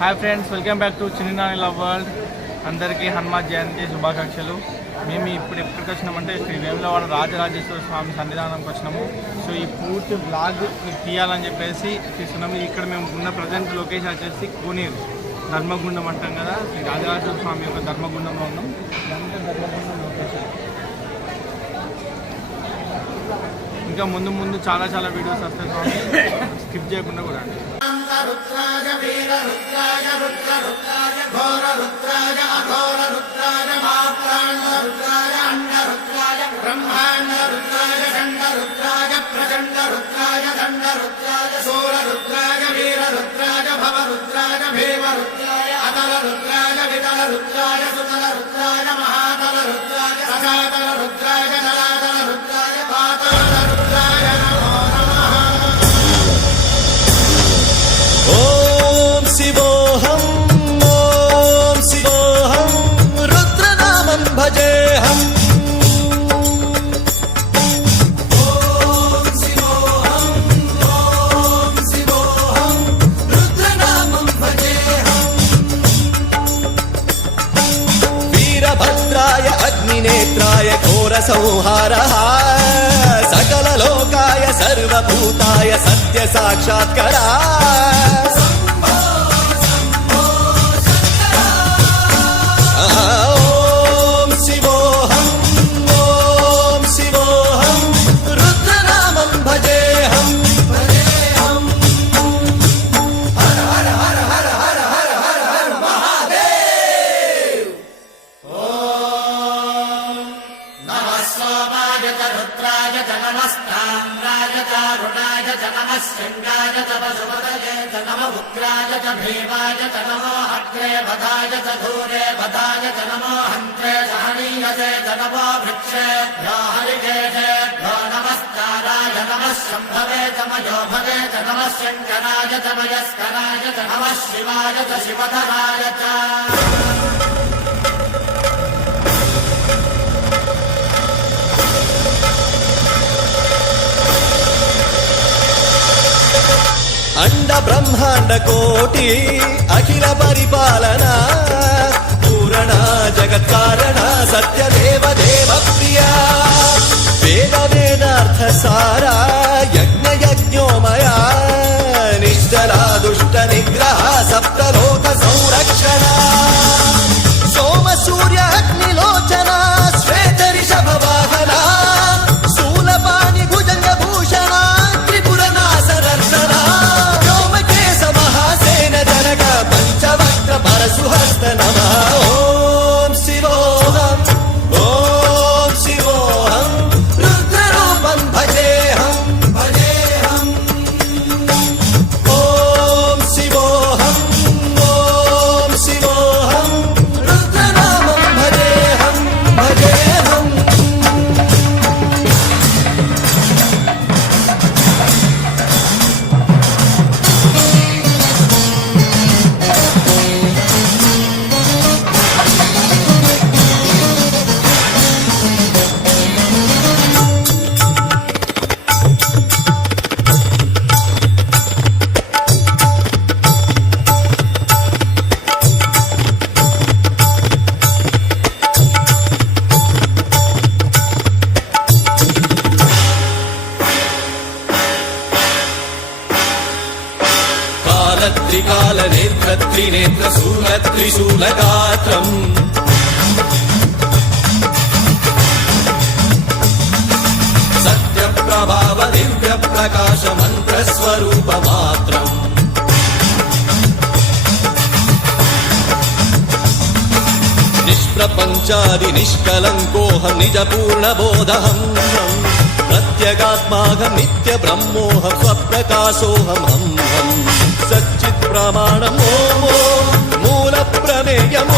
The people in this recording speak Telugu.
Hi friends, welcome back to చిన్ని నాని లవ్ వరల్డ్. అందరికీ హనుమాన్ జయంతి శుభాకాంక్షలు. మేము ఇప్పుడు ఎక్కడికి వచ్చినామంటే శ్రీ వేములవాడ రాజరాజేశ్వర స్వామి సన్నిధానంకి వచ్చినాము. సో ఈ పూర్తి బ్లాగ్ తీయాలని చెప్పేసి తీస్తున్నాము. ఇక్కడ మేము ఉన్న ప్రజెంట్ లొకేషన్ వచ్చేసి కోనేరు ధర్మగుండం అంటాం కదా, శ్రీ రాజరాజేశ్వర స్వామి యొక్క ధర్మగుండంలో ఉన్నాం. ఇదంతా ధర్మగుండం లొకేషన్. ఇంకా ముందు ముందు చాలా వీడియోస్ వస్తాయి స్వామి, స్కిప్ చేయకుండా కూడా అండి. रुद्राय वीर रुद्राय रुद्र रुद्राय घोर रुद्राय अघोर रुद्राय मात्राण्ड रुद्राय अंड रुद्राय ब्रह्मांड रुद्राय खंड रुद्राय प्रचंड रुद्राय दंड रुद्राय सूर रुद्राय वीर रुद्राय भव रुद्राय भीम रुद्राय अतल रुद्राय वितल रुद्राय सुतल रुद्राय महातल रुद्राय सजातल रुद्राय जलातल रुद्राय पातल रुद्राय ओम शिवोऽहं रुद्रनामं भजेऽहं। ओम शिवोऽहं रुद्रनामं भजेऽहं। वीरभद्राय अग्निनेत्राय घोरसंहारः सकललोकाय सर्वभूताय सत्यसाक्षात्करा। ओम शिवोऽहं रुद्रनामं भजेऽहं। हर हर हर हर हर हर हर हर महादेव। ओम नमः सोमाय च रुद्राय च नमस्ताम्राय च अरुणाय च नमः शृङ्गाय च वसुपतये च नमः उग्राय च भीमाय च नमो अग्रे वधाय च धूरे वधाय च नमो हन्त्रे सहनीयसे च नमो वृक्षेभ्यो हरिकेशेभ्यो नमस्काराय नमः शम्भवे च मयोभवे च नमः शङ्कराय च मयस्कराय च नमः शिवाय च शिवधराय च। अंड ब्रह्मांड कोटि अखिल परिपालना पूरणा जगत्कारणा सत्यदेव देव प्रिया वेद वेदार्थ सारा यज्ञ यज्ञोमया निश्चला दुष्ट निग्रह सप्तलोक संरक्षणा सोम सूर्य अग्निलोचना श्वेत ऋषभ वाहना शूलपाणि भुजंग भूषणा त्रिपुर नासनर्दना पंचवक्त्र परशुहस्त नमः। ओम शिवोऽहं रुद्ररूपं भजेऽहं। ओम शिवोऽहं रुद्रनामं भजेऽहं। त्रिकाल नेत्र त्रिनेत्र शूल त्रिशूलगात्रम् सत्यप्रभाव दिव्य प्रकाश मंत्र स्वरूप मात्रम् निष्प्रपञ्चादि निष्कलङ्कोऽहं निज पूर्ण बोधहं प्रत्यगात्माहं नित्य ब्रह्मोऽहं स्वप्रकाशोऽहं सच्चित् प्रमाणम् ओम मूल प्रमेयम्।